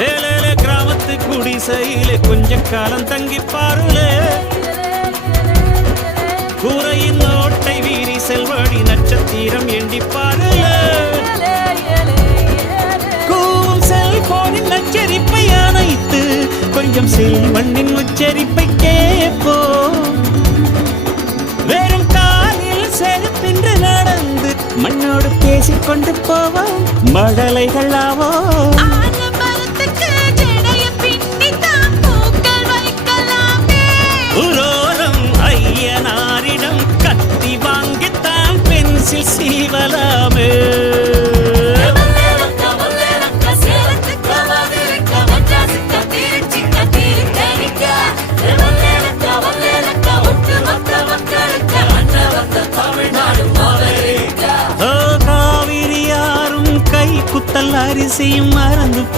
ஏலேல கிராமத்து குடிசையிலே கொஞ்ச காலம் தங்கி பாருலே கூரையின் ஓட்டை வீரி செல்வடி நட்சத்திரம் எண்டி பாருலே கூவும் செல்போனின் நச்சரிப்பை அணைத்து கொஞ்சம் செல்வண்ணின் உச்சரிப்பை கேட்போ. வெறும் காலில் செருப்பின்று நடந்து மண்ணோடு பேசிக்கொண்டு போவோம். மடலைகள் ஆவோம் சீவலாமே. குத்தல் அரிசியும் மறந்து